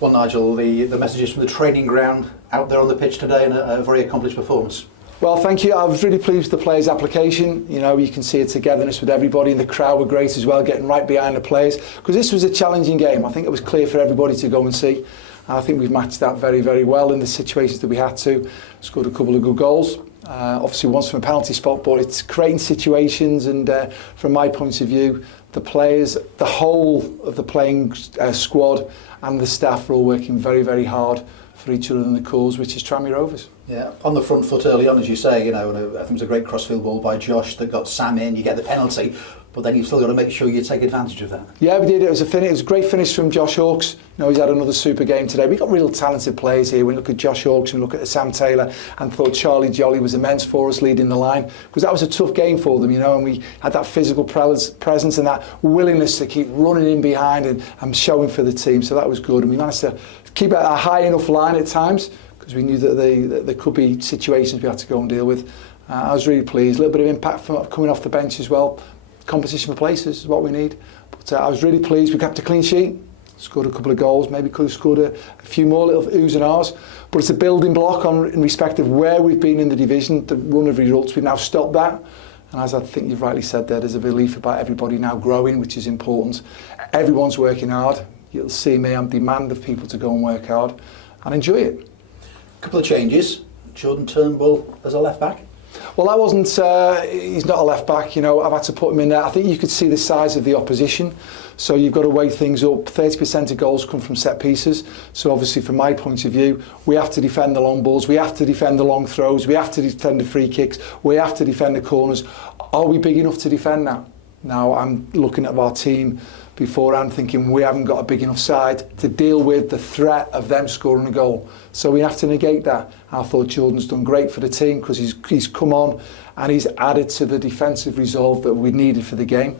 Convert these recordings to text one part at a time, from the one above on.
Well, Nigel, the messages from the training ground out there on the pitch today, and a very accomplished performance. Well, thank you. I was really pleased with the players' application. You know, you can see a togetherness with everybody, and the crowd were great as well, getting right behind the players, because this was a challenging game. I think it was clear for everybody to go and see. And I think we've matched that very, very well in the situations that we had to. Scored a couple of good goals. Obviously, once from a penalty spot, but it's creating situations. And from my point of view, the players, the whole of the playing squad and the staff are all working very, very hard for each other in the cause, which is Tranmere Rovers. Yeah, on the front foot early on, as you say, you know, and I think it was a great crossfield ball by Josh that got Sam in. You get the penalty, but then you've still got to make sure you take advantage of that. Yeah, we did. It was a great finish from Josh Hawkes. You know, he's had another super game today. We've got real talented players here. We look at Josh Hawkes and look at Sam Taylor, and thought Charlie Jolly was immense for us leading the line, because that was a tough game for them, you know, and we had that physical presence and that willingness to keep running in behind and showing for the team. So that was good, and we managed to keep a high enough line at times, because we knew that there could be situations we had to go and deal with. I was really pleased. A little bit of impact from coming off the bench as well. Competition for places is what we need. But I was really pleased. We kept a clean sheet, scored a couple of goals, maybe could have scored a few more little oohs and ahs. But it's a building block in respect of where we've been in the division, the run of results. We've now stopped that. And as I think you've rightly said there, there's a belief about everybody now growing, which is important. Everyone's working hard. You'll see me, I'm demand of people to go and work hard and enjoy it. A couple of changes. Jordan Turnbull as a left back. Well, that wasn't, he's not a left back, you know, I've had to put him in there. I think you could see the size of the opposition, so you've got to weigh things up. 30% of goals come from set pieces, so obviously from my point of view, we have to defend the long balls, we have to defend the long throws, we have to defend the free kicks, we have to defend the corners. Are we big enough to defend that? Now, I'm looking at our team beforehand thinking we haven't got a big enough side to deal with the threat of them scoring a goal. So we have to negate that. I thought Jordan's done great for the team, because he's come on and he's added to the defensive resolve that we needed for the game.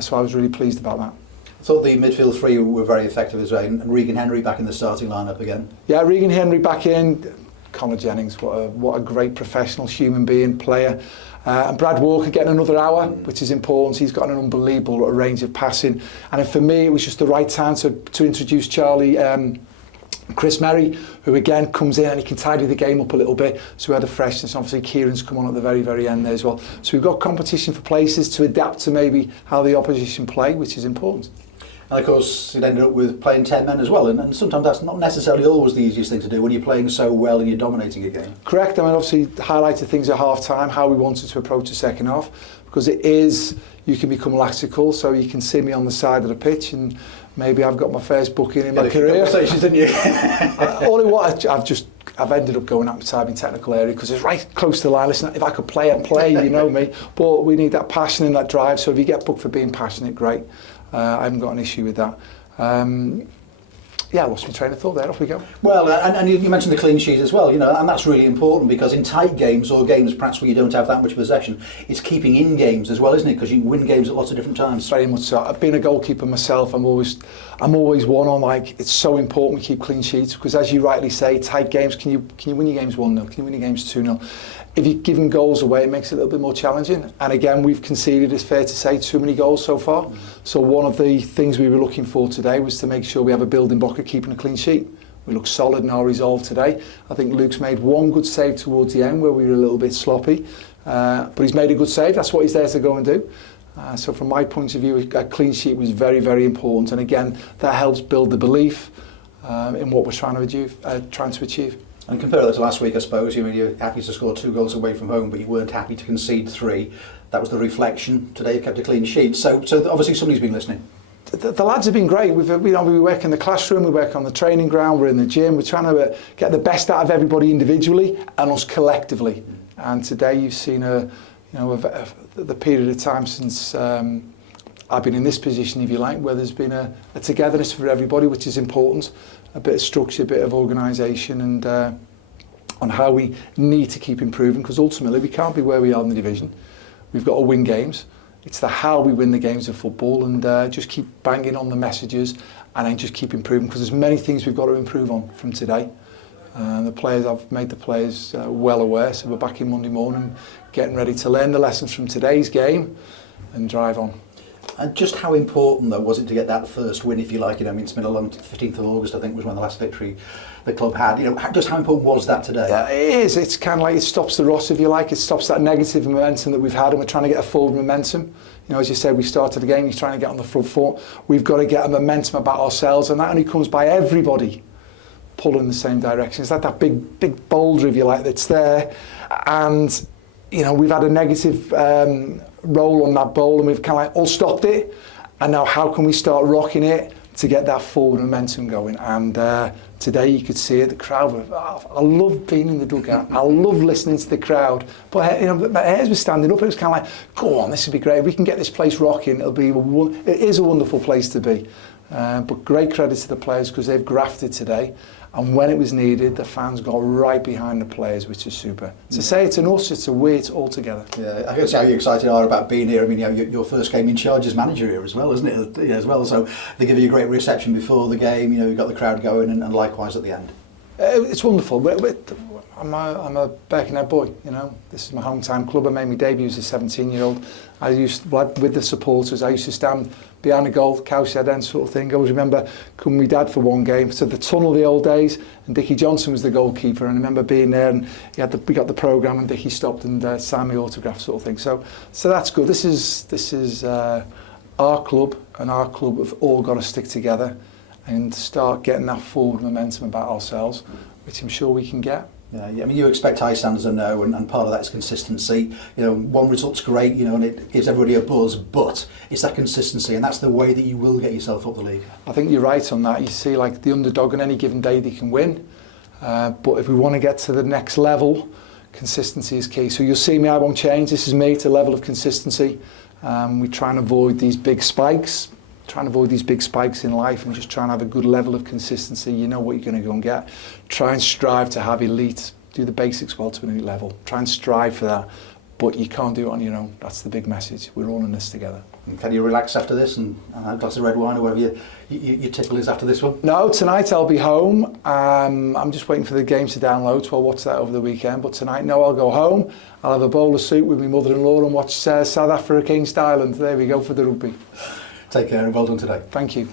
So I was really pleased about that. I thought the midfield three were very effective as well, and Regan Henry back in the starting lineup again. Yeah, Regan Henry back in. Connor Jennings, what a great professional human being, player. And Brad Walker getting another hour, which is important. He's got an unbelievable range of passing. And for me, it was just the right time to introduce Chris Merry, who again comes in and he can tidy the game up a little bit. So we had a freshness. Obviously, Kieran's come on at the very, very end there as well. So we've got competition for places to adapt to maybe how the opposition play, which is important. And of course, it ended up with playing 10 men as well, and sometimes that's not necessarily always the easiest thing to do when you're playing so well and you're dominating a game. Correct. I mean, obviously highlighted things at half time, how we wanted to approach the second half, because you can become laxical, so you can see me on the side of the pitch, and maybe I've got my first booking in my career. Conversations, didn't you? I've ended up going outside in technical area because it's right close to the line. Listen, if I could play, I'd play, you know me. But we need that passion and that drive. So if you get booked for being passionate, great. I haven't got an issue with that. I lost my train of thought there. Off we go. Well, and you mentioned the clean sheet as well, you know, and that's really important, because in tight games, or games perhaps where you don't have that much possession, it's keeping in games as well, isn't it? Because you can win games at lots of different times. Very much so. I've been a goalkeeper myself. I'm always one on, like, it's so important we keep clean sheets, because as you rightly say, tight games, can you win your games 1-0? Can you win your games 2-0? If you're giving goals away, it makes it a little bit more challenging. And again, we've conceded, it's fair to say, too many goals so far. So one of the things we were looking for today was to make sure we have a building block of keeping a clean sheet. We look solid in our resolve today. I think Luke's made one good save towards the end where we were a little bit sloppy. But he's made a good save. That's what he's there to go and do. So from my point of view, a clean sheet was very, very important. And again, that helps build the belief in what we're trying to achieve. And compare that to last week, I suppose. You're happy to score 2 goals away from home, but you weren't happy to concede 3. That was the reflection. Today you've kept a clean sheet. So obviously somebody's been listening. The lads have been great. We work in the classroom, we work on the training ground, we're in the gym. We're trying to get the best out of everybody individually and us collectively. And today you've seen the period of time since I've been in this position, if you like, where there's been a togetherness for everybody, which is important. A bit of structure, a bit of organisation, and on how we need to keep improving, because ultimately we can't be where we are in the division. We've got to win games. It's the how we win the games of football, and just keep banging on the messages and then just keep improving, because there's many things we've got to improve on from today. I've made the players well aware, so we're back in Monday morning getting ready to learn the lessons from today's game and drive on. And just how important, though, was it to get that first win, if you like? I mean, it's been a long 15th of August, I think, was when the last victory the club had. Just how important was that today? Yeah, it is. It's kind of like it stops the rot, if you like. It stops that negative momentum that we've had, and we're trying to get a forward momentum. As you said, we started the game, he's trying to get on the front foot. We've got to get a momentum about ourselves, and that only comes by everybody pulling in the same direction. It's like that big boulder, if you like, that's there. And, we've had a negative roll on that bowl, and we've kind of like all stopped it. And now how can we start rocking it to get that forward momentum going? And today you could see it, the crowd. I love being in the dugout. I love listening to the crowd. But my hairs were standing up. It was kind of like, go on, this would be great. We can get this place rocking. It is a wonderful place to be. But great credit to the players because they've grafted today. And when it was needed, the fans got right behind the players, which is super. To say it's an us, it's a we, it's all together. Yeah, I can see how you excited you are about being here. I mean, your first game in charge as manager here as well, isn't it? As well, so they give you a great reception before the game. You've got the crowd going, and likewise at the end. It's wonderful. I'm a Birkenhead boy. This is my hometown club. I made my debut as a 17-year-old. With the supporters, I used to stand behind the goal, cowshed end sort of thing. I always remember coming with my dad for one game to the tunnel the old days, and Dickie Johnson was the goalkeeper. And I remember being there, and we got the programme, and Dickie stopped and signed my autograph sort of thing. So that's good. This is our club, and our club have all got to stick together and start getting that forward momentum about ourselves, which I'm sure we can get. Yeah, I mean, you expect high standards, I know, and part of that is consistency. One result's great, and it gives everybody a buzz, but it's that consistency, and that's the way that you will get yourself up the league. I think you're right on that. You see, like the underdog on any given day, they can win. But if we want to get to the next level, consistency is key. So you'll see me, I won't change. This is me, it's a level of consistency. We try and avoid these big spikes. Trying to avoid these big spikes in life and just try and have a good level of consistency. You know what you're going to go and get. Try and strive to have elite, do the basics well to an elite level. Try and strive for that, but you can't do it on your own. That's the big message. We're all in this together. And can you relax after this and have a glass of red wine or whatever your tickle is after this one? No, tonight I'll be home. I'm just waiting for the game to download, so I'll watch that over the weekend. But tonight, no, I'll go home. I'll have a bowl of soup with my mother-in-law and watch South Africa against Ireland. There we go for the rugby. Take care and well done today. Thank you.